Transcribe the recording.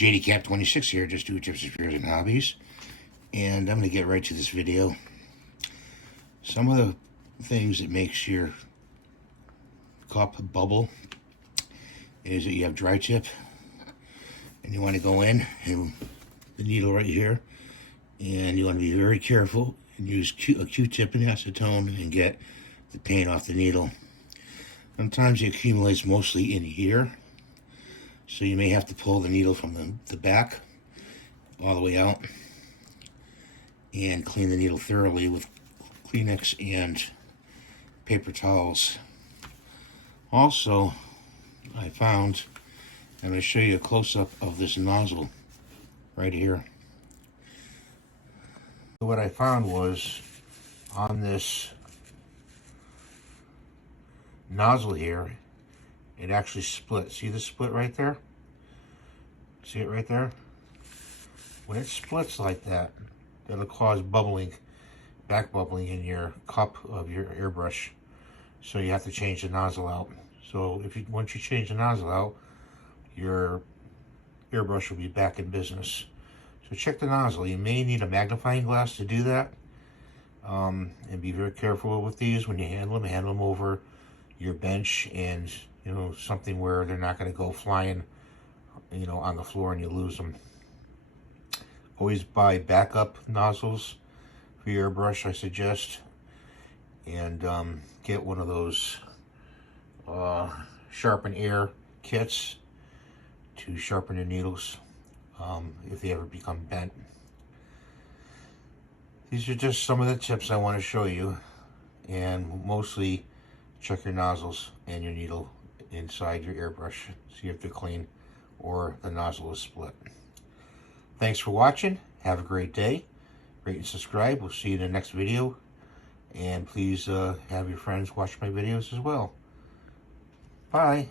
JDCap26 here, just do tips, repairs, and hobbies. And I'm going to get right to this video. Some of the things that makes your cup bubble is that you have dry tip, and you want to go in and the needle right here, and you want to be very careful and use a Q-tip and acetone and get the paint off the needle. Sometimes it accumulates mostly in here, so you may have to pull the needle from the back all the way out and clean the needle thoroughly with Kleenex and paper towels. Also, I found, I'm going to show you a close-up of this nozzle right here. What I found was on this nozzle here, it actually split. See the split right there? See it right there? When it splits like that, it'll cause bubbling, back bubbling in your cup of your airbrush. So you have to change the nozzle out. So once you change the nozzle out, your airbrush will be back in business. So check the nozzle. You may need a magnifying glass to do that. And be very careful with these when you handle them. Handle them over your bench and, you know, something where they're not going to go flying, you know, on the floor and you lose them. Always buy backup nozzles for your airbrush, I suggest. And get one of those sharpen air kits to sharpen your needles if they ever become bent. These are just some of the tips I want to show you, and mostly check your nozzles and your needle inside your airbrush. See if they're clean or the nozzle is split. Thanks for watching. Have a great day. Rate and subscribe. We'll see you in the next video. And please have your friends watch my videos as well. Bye.